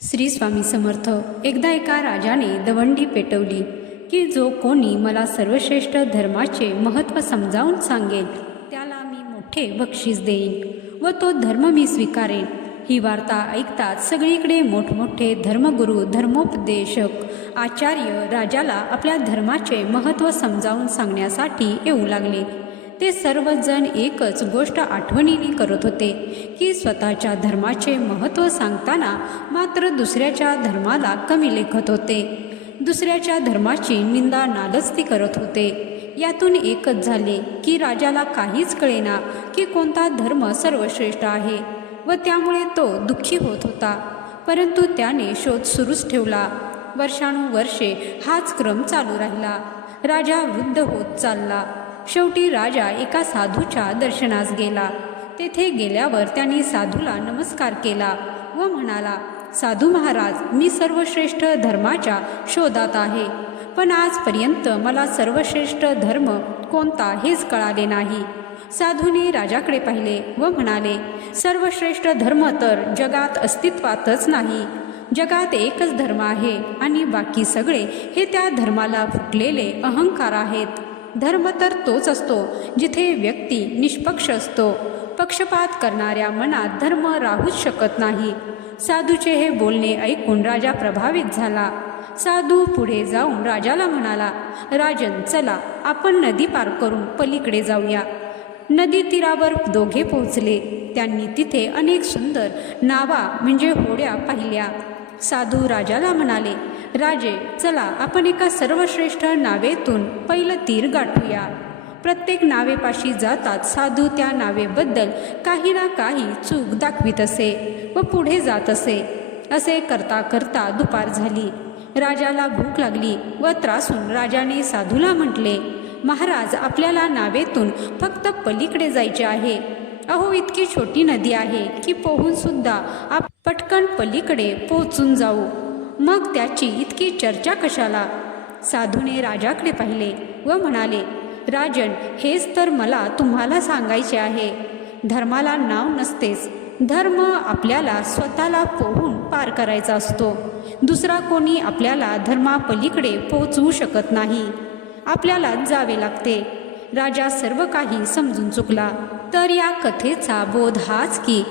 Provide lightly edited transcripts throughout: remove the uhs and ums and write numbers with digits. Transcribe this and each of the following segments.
श्री स्वामी समर्थ। एकदा एका राजाने दवंडी पेटवली की जो कोणी मला सर्वश्रेष्ठ धर्माचे महत्त्व समजावून सांगेल त्याला मी मोठे बक्षीस देईन व तो धर्म मी स्वीकारेन। ही वार्ता ऐकताच सगळीकडे मोठमोठे धर्मगुरू, धर्मोपदेशक, आचार्य राजाला आपल्या धर्माचे महत्त्व समजावून सांगण्यासाठी येऊ लागले। ते सर्वजण एकच गोष्ट आठवणीने करत होते की स्वतःच्या धर्माचे महत्त्व सांगताना मात्र दुसऱ्याच्या धर्माला कमी लेखत होते, दुसऱ्याच्या धर्माची निंदा नालस्ती करत होते। यातून एकच झाले की राजाला काहीच कळेना की कोणता धर्म सर्वश्रेष्ठ आहे व त्यामुळे तो दुःखी होत होता। परंतु त्याने शोध सुरूच ठेवला। वर्षानुवर्षे हाच क्रम चालू राहिला। राजा वृद्ध होत चालला। शेवटी राजा एका साधूच्या दर्शनास गेला। तेथे गेल्यावर त्यांनी साधूला नमस्कार केला व म्हणाला, साधू महाराज, मी सर्वश्रेष्ठ धर्माच्या शोधात आहे, पण आजपर्यंत मला सर्वश्रेष्ठ धर्म कोणता हेच कळाले नाही। साधूने राजाकडे पाहिले व म्हणाले, सर्वश्रेष्ठ धर्म तर जगात अस्तित्वातच नाही। जगात एकच धर्म आहे आणि बाकी सगळे हे त्या धर्माला फुटलेले अहंकार आहेत। धर्म तर तोच असतो जिथे व्यक्ती निष्पक्ष असतो। पक्षपात करणाऱ्या मनात धर्म राहूच शकत नाही। साधूचे हे बोलणे ऐकून राजा प्रभावित झाला। साधू पुढे जाऊन राजाला म्हणाला, राजन, चला आपण नदी पार करून पलीकडे जाऊया। नदी तीरावर दोघे पोहोचले। त्यांनी तिथे अनेक सुंदर नावा म्हणजे होड्या पाहिल्या। साधू राजाला म्हणाले, राजे, चला आपण एका सर्वश्रेष्ठ नावेतून पहिलं तीर गाठूया। प्रत्येक नावेपाशी जातात साधू त्या नावेबद्दल काही ना काही चूक दाखवित असे व पुढे जात असे। असे करता करता दुपार झाली। राजाला भूक लागली व त्रासून राजाने साधूला म्हटले, महाराज, आपल्याला नावेतून फक्त पलीकडे जायचे आहे। अहो, इतकी छोटी नदी आहे की पोहून सुद्धा आपण पटकन पलीकडे पोहोचून जाऊ, मग त्याची इतकी चर्चा कशाला? साधूने राजाकडे पाहिले व म्हणाले, राजन, हेच तर मला तुम्हाला सांगायचे आहे। धर्माला नाव नसतेच। धर्म आपल्याला स्वतःला पोहून पार करायचा असतो। दुसरा कोणी आपल्याला धर्मापलीकडे पोहोचवू शकत नाही। आपल्याला जावे लागते। राजा सर्व काही समजून चुकला। तर या कथेचा बोध हाच की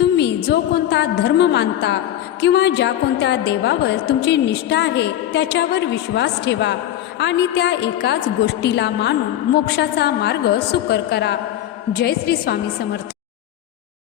तुम्ही जो कोणता धर्म मानता किंवा ज्या कोणत्या देवावर तुमची निष्ठा आहे त्याच्यावर विश्वास ठेवा आणि त्या एकाच गोष्टीला मानून मोक्षाचा मार्ग सुकर करा। जय श्री स्वामी समर्थ।